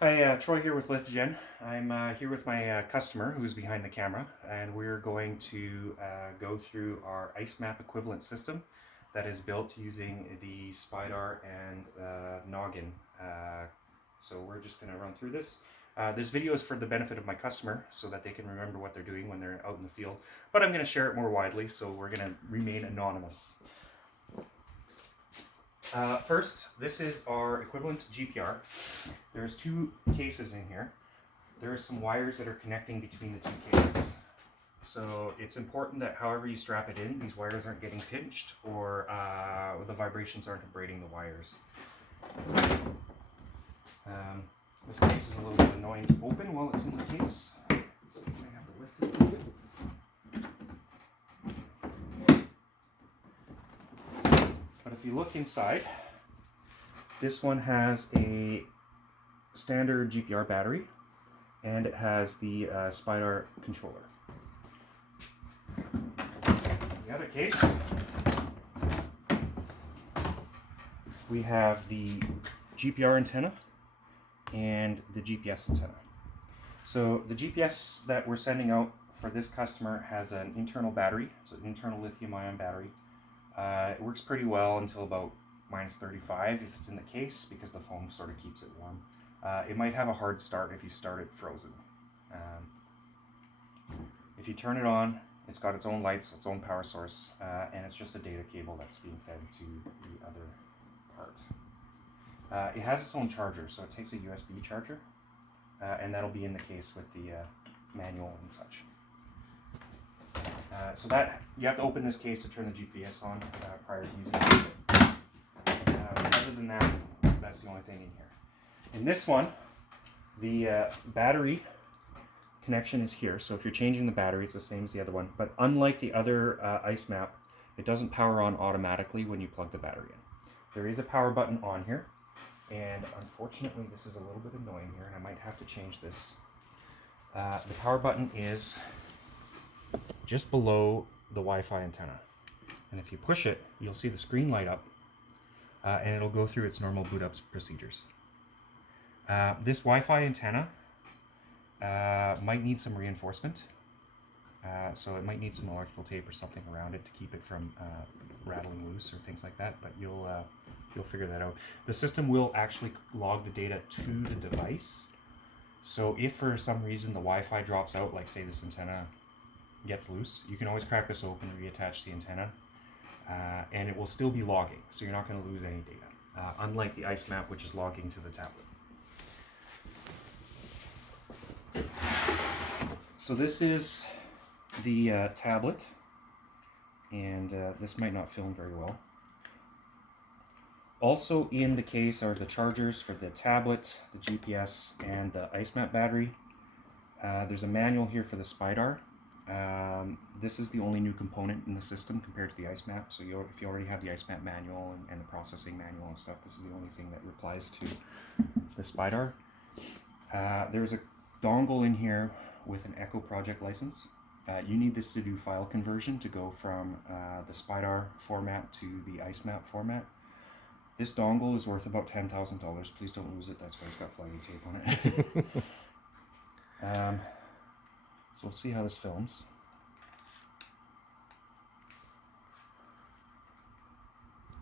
Hi, Troy here with Lithogen. I'm here with my customer who's behind the camera, and we're going to go through our IceMap-equivalent system that is built using the Spidar and Noggin. So we're just going to run through this. This video is for the benefit of my customer so that they can remember what they're doing when they're out in the field, but I'm going to share it more widely, so we're going to remain anonymous. First, this is our equivalent GPR. There's two cases in here. There are some wires that are connecting between the two cases. So it's important that however you strap it in, these wires aren't getting pinched or the vibrations aren't abrading the wires. This case is a little bit annoying to open while it's in the case. So you may have to lift it a little bit. But if you look inside, this one has a standard GPR battery, and it has the Spidar controller. In the other case, we have the GPR antenna and the GPS antenna. So the GPS that we're sending out for this customer has an internal battery. It's an internal lithium-ion battery. It works pretty well until about -35 if it's in the case, because the foam sort of keeps it warm. It might have a hard start if you start it frozen. If you turn it on, it's got its own lights, its own power source, and it's just a data cable that's being fed to the other part. It has its own charger, so it takes a USB charger, and that'll be in the case with the manual and such. So that you have to open this case to turn the GPS on prior to using it. Other than that, that's the only thing in here. In this one, the battery connection is here. So if you're changing the battery, it's the same as the other one. But unlike the other IceMap, it doesn't power on automatically when you plug the battery in. There is a power button on here. And unfortunately, this is a little bit annoying here, and I might have to change this. The power button is just below the Wi-Fi antenna. And if you push it, you'll see the screen light up, and it'll go through its normal boot up procedures. This Wi-Fi antenna might need some reinforcement, so it might need some electrical tape or something around it to keep it from rattling loose or things like that, but you'll figure that out. The system will actually log the data to the device, so if for some reason the Wi-Fi drops out, like say this antenna gets loose, you can always crack this open, reattach the antenna, and it will still be logging, so you're not going to lose any data, unlike the IceMap, which is logging to the tablet. So this is the tablet, and this might not film very well. Also in the case are the chargers for the tablet, the GPS, and the IceMap battery. There's a manual here for the Spidar. This is the only new component in the system compared to the IceMap, so if you already have the IceMap manual and the processing manual and stuff, this is the only thing that applies to the Spidar. There's a dongle in here with an Echo project license. You need this to do file conversion to go from the Spidar format to the IceMap format. This dongle is worth about $10,000. Please don't lose it, that's why it's got flagging tape on it. So we'll see how this films.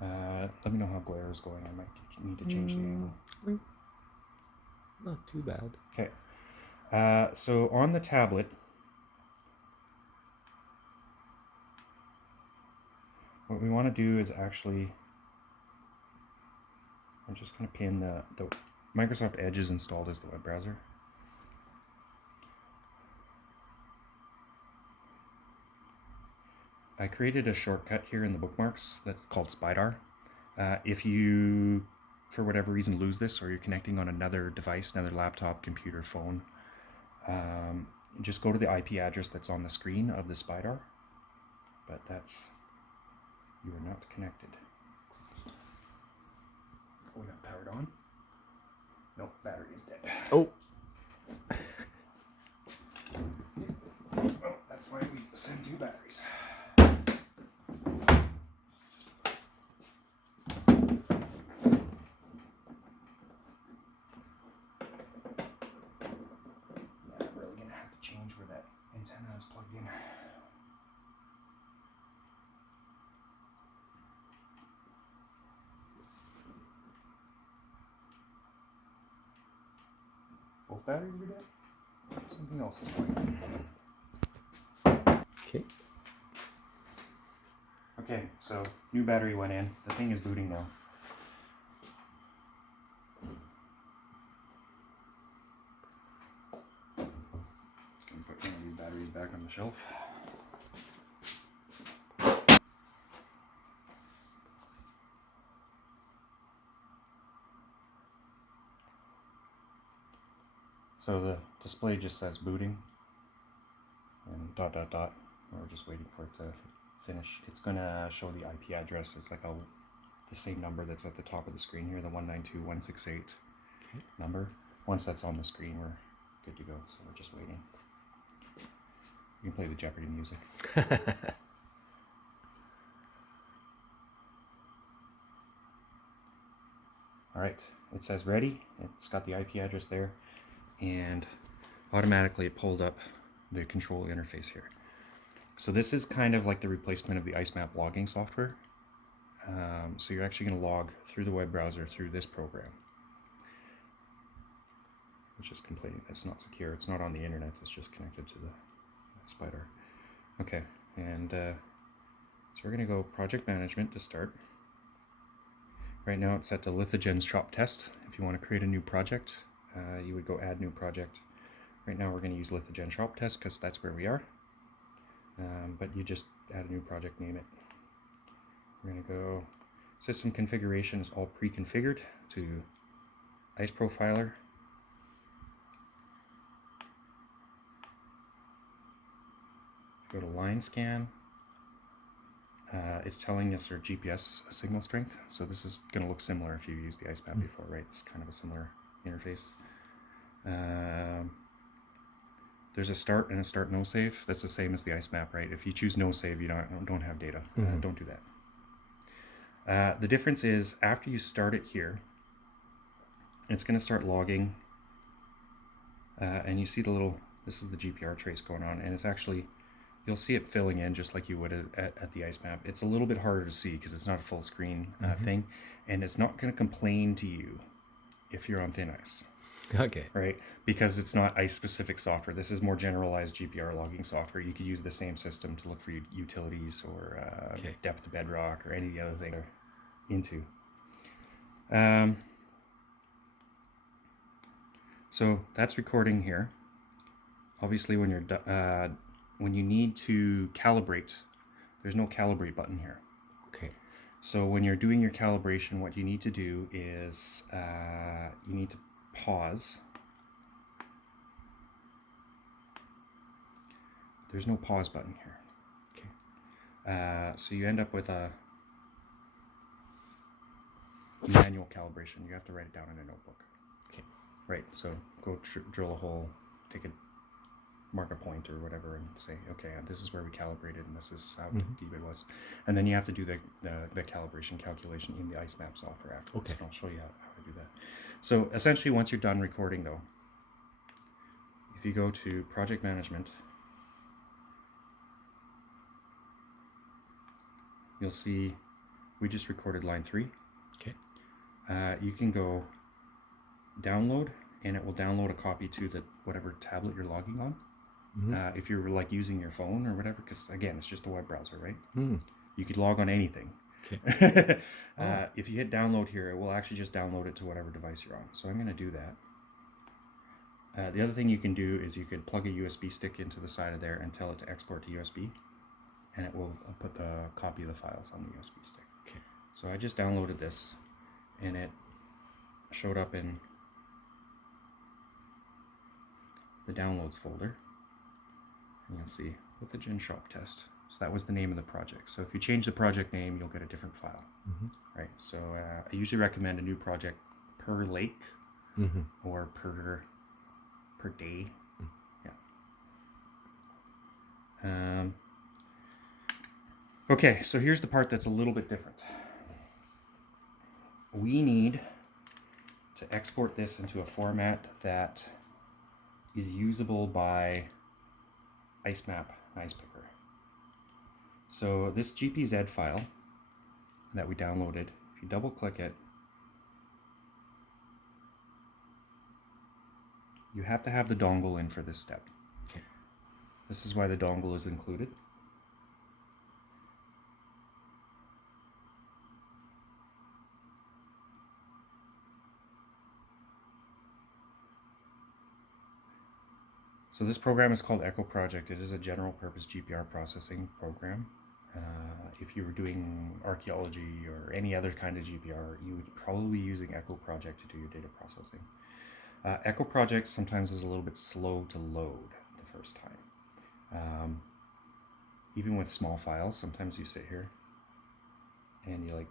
Let me know how glare is going. I might need to change the angle. Not too bad. Okay. So on the tablet, what we want to do is actually, I'm just going to pin the Microsoft Edge is installed as the web browser. I created a shortcut here in the bookmarks that's called Spidar. If you, for whatever reason, lose this, or you're connecting on another device, another laptop, computer, phone, just go to the IP address that's on the screen of the Spidar. But that's, you are not connected. We got powered on. Nope, battery is dead. Oh! Well, that's why we send two batteries. Both batteries are dead? Something else is going Okay. Okay, so new battery went in. The thing is booting now. Just gonna put one of these batteries back on the shelf. So the display just says booting and ... We're just waiting for it to finish. It's gonna show the IP address. It's like the same number that's at the top of the screen here, the 192.168 number. Once that's on the screen, we're good to go. So we're just waiting. You can play the Jeopardy music. All right, it says ready. It's got the IP address there, and automatically it pulled up the control interface here. So this is kind of like the replacement of the IceMap logging software. So you're actually going to log through the web browser through this program, which is complaining it's not secure. It's not on the internet. It's just connected to the Spidar. Okay, and so we're going to go project management to start. Right now it's set to Lithogen shop test. If you want to create a new project, you would go add new project. Right now we're going to use Lithogen shop test because that's where we are. But you just add a new project, name it. We're going to go system configuration is all pre-configured to IceProfiler. Go to line scan. It's telling us our GPS signal strength. So this is going to look similar if you used the IceMap before, right? It's kind of a similar interface. There's a start and a start no save. That's the same as the IceMap, right? If you choose no save, you don't have data. Don't do that. The difference is after you start it here, it's going to start logging, and you see the little, this is the GPR trace going on, and it's actually, you'll see it filling in just like you would at the IceMap. It's a little bit harder to see because it's not a full screen thing, and it's not going to complain to you if you're on thin ice. Okay. Right? Because it's not ice-specific software. This is more generalized GPR logging software. You could use the same system to look for utilities or depth of bedrock or any of the other thing into. So that's recording here. Obviously, when you're when you need to calibrate, there's no calibrate button here. Okay. So when you're doing your calibration, what you need to do is you need to pause. There's no pause button here. Okay. So you end up with a manual calibration. You have to write it down in a notebook. Okay. Right. So go drill a hole, take a mark a point or whatever, and say, okay, this is where we calibrated, and this is how deep it was. And then you have to do the calibration calculation in the IceMap software afterwards. Okay. I'll show you how to do that. So essentially, once you're done recording, though, if you go to project management, you'll see we just recorded line 3. Okay. You can go download, and it will download a copy to whatever tablet you're logging on. If you're like using your phone or whatever, because again, it's just a web browser, right? You could log on anything. Okay. If you hit download here, it will actually just download it to whatever device you're on. So I'm going to do that. The other thing you can do is you could plug a USB stick into the side of there and tell it to export to USB, and it will put the copy of the files on the USB stick. Okay. So I just downloaded this, and it showed up in the downloads folder. And you'll see Lithogen shop test. So that was the name of the project. So if you change the project name, you'll get a different file. Right. So I usually recommend a new project per lake or per day. Yeah. Okay, so here's the part that's a little bit different. We need to export this into a format that is usable by IceMap Ice Picker. So this GPZ file that we downloaded, if you double click it, you have to have the dongle in for this step. Okay. This is why the dongle is included. So this program is called Echo Project. It is a general purpose GPR processing program. If you were doing archaeology or any other kind of GPR, you would probably be using Echo Project to do your data processing. Echo Project sometimes is a little bit slow to load the first time. Even with small files, sometimes you sit here and you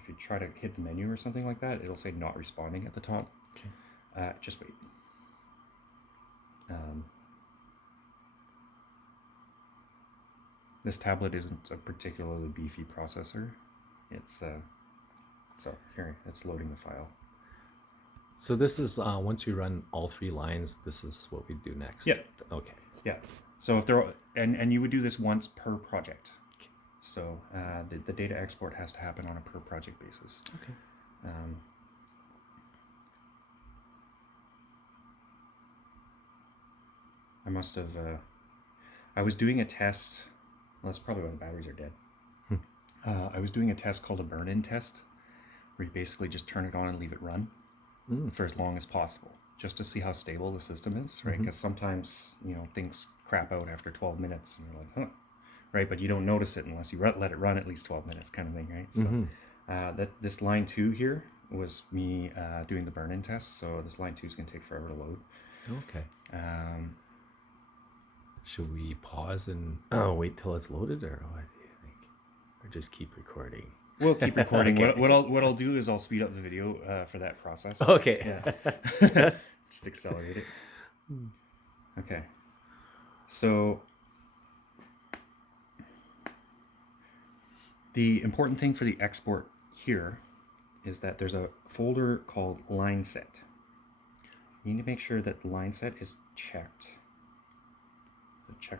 if you try to hit the menu or something like that, it'll say not responding at the top. Okay. Just wait. This tablet isn't a particularly beefy processor. It's so here it's loading the file. So this is once we run all 3 lines, this is what we do next. Yeah. Okay. Yeah. So if they're and you would do this once per project. Okay. So the data export has to happen on a per project basis. Okay. I must have. I was doing a test. Well, that's probably when the batteries are dead. I was doing a test called a burn-in test, where you basically just turn it on and leave it run for as long as possible, just to see how stable the system is, right? Because sometimes things crap out after 12 minutes, and you're like, huh, right? But you don't notice it unless you let it run at least 12 minutes, kind of thing, right? So this line 2 here was me doing the burn-in test, so this line 2 is going to take forever to load. Okay. Should we pause and wait till it's loaded, or what do you think? Or just keep recording? We'll keep recording. Okay. What I'll do is I'll speed up the video for that process. Okay. Yeah. Just accelerate it. Okay. So the important thing for the export here is that there's a folder called line set. You need to make sure that the line set is checked. The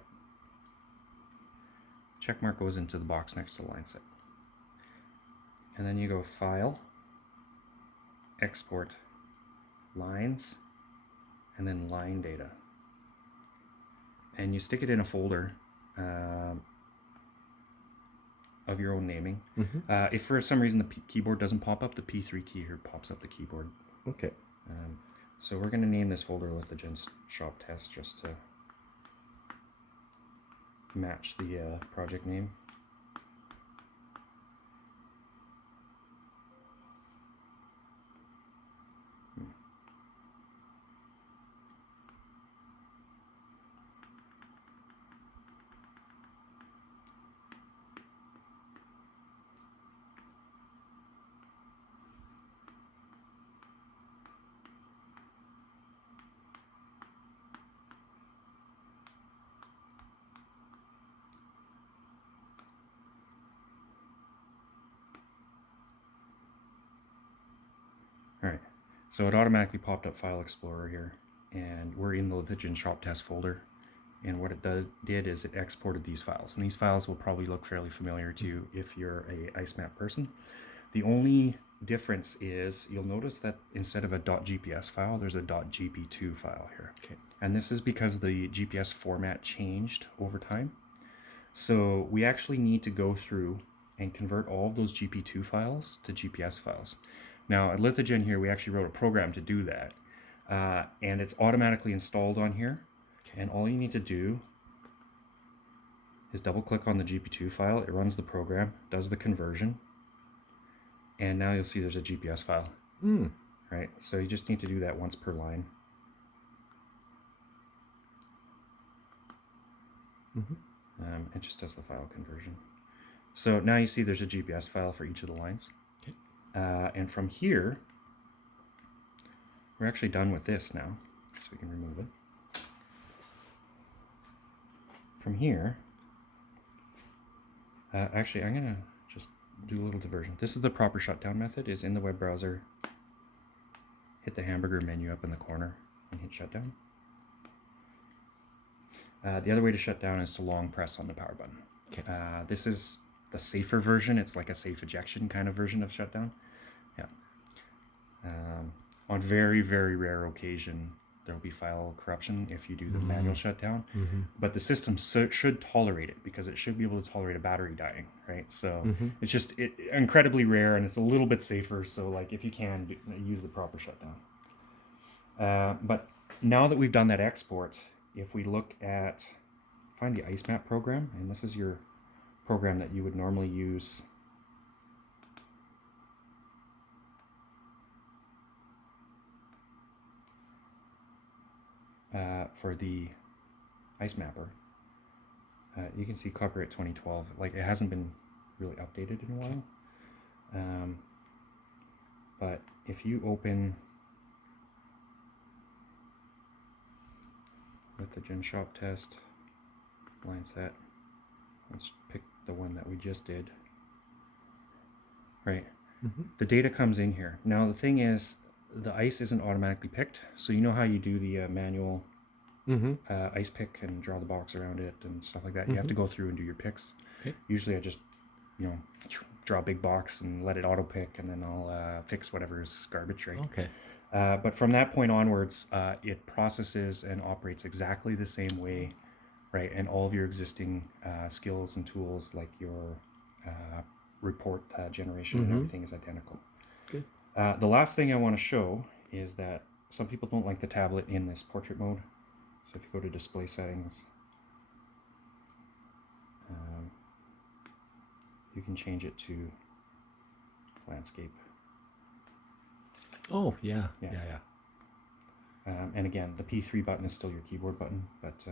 check mark goes into the box next to line set. And then you go File, Export, Lines, and then Line Data. And you stick it in a folder of your own naming. If for some reason the keyboard doesn't pop up, the P3 key here pops up the keyboard. Okay. So we're going to name this folder Lithogen Shop Test just to match the project name. All right, so it automatically popped up File Explorer here, and we're in the Lithogen Shop Test folder. And what it did is it exported these files, and these files will probably look fairly familiar to you if you're a IceMap person. The only difference is you'll notice that instead of a .gps file, there's a .gp2 file here. Okay. And this is because the GPS format changed over time. So we actually need to go through and convert all of those GP2 files to GPS files. Now at Lithogen here, we actually wrote a program to do that. And it's automatically installed on here. And all you need to do is double click on the GP2 file. It runs the program, does the conversion. And now you'll see there's a GPS file. Right? So you just need to do that once per line. It just does the file conversion. So now you see there's a GPS file for each of the lines. Okay. And from here, we're actually done with this now, so we can remove it. From here, actually I'm going to just do a little diversion. This is the proper shutdown method, is in the web browser, hit the hamburger menu up in the corner and hit shutdown. The other way to shut down is to long press on the power button. Okay. This is the safer version. It's like a safe ejection kind of version of shutdown. Yeah. On very, very rare occasion, there will be file corruption if you do the manual shutdown. Mm-hmm. But the system should tolerate it, because it should be able to tolerate a battery dying, right? So it's just incredibly rare, and it's a little bit safer. So like if you can, use the proper shutdown. But now that we've done that export, if we look at, find the IceMap program, and this is your program that you would normally use for the IceMapper. You can see copyright 2012. Like, it hasn't been really updated in a while. But if you open Lithogen shop test, line set, let's pick the one that we just did. Right. The data comes in here. Now the thing is, the ice isn't automatically picked. So you know how you do the manual ice pick and draw the box around it and stuff like that. You have to go through and do your picks. Usually I just, you know, draw a big box and let it auto pick, and then I'll fix whatever is garbage, right? But from that point onwards, it processes and operates exactly the same way, right? And all of your existing skills and tools, like your report generation and everything, is identical. The last thing I want to show is that some people don't like the tablet in this portrait mode. So if you go to display settings, you can change it to landscape. Oh, yeah. And again, the P3 button is still your keyboard button, but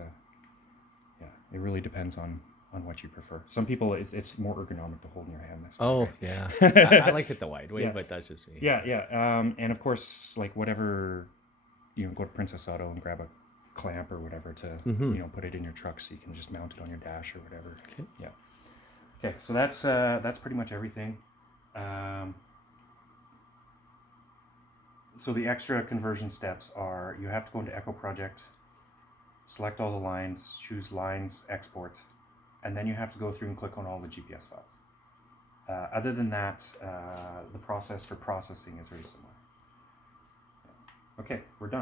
yeah, it really depends on what you prefer. Some people, it's more ergonomic to hold in your hand this way. Oh, right? yeah. I like it the wide way, Yeah. but that's just me. Yeah. And of course, like whatever, you know, go to Princess Auto and grab a clamp or whatever to, you know, put it in your truck so you can just mount it on your dash or whatever. Yeah. Okay, so that's pretty much everything. So the extra conversion steps are, you have to go into Echo Project, select all the lines, choose lines, export, and then you have to go through and click on all the GPS files. Other than that, the process for processing is very similar. Okay, we're done.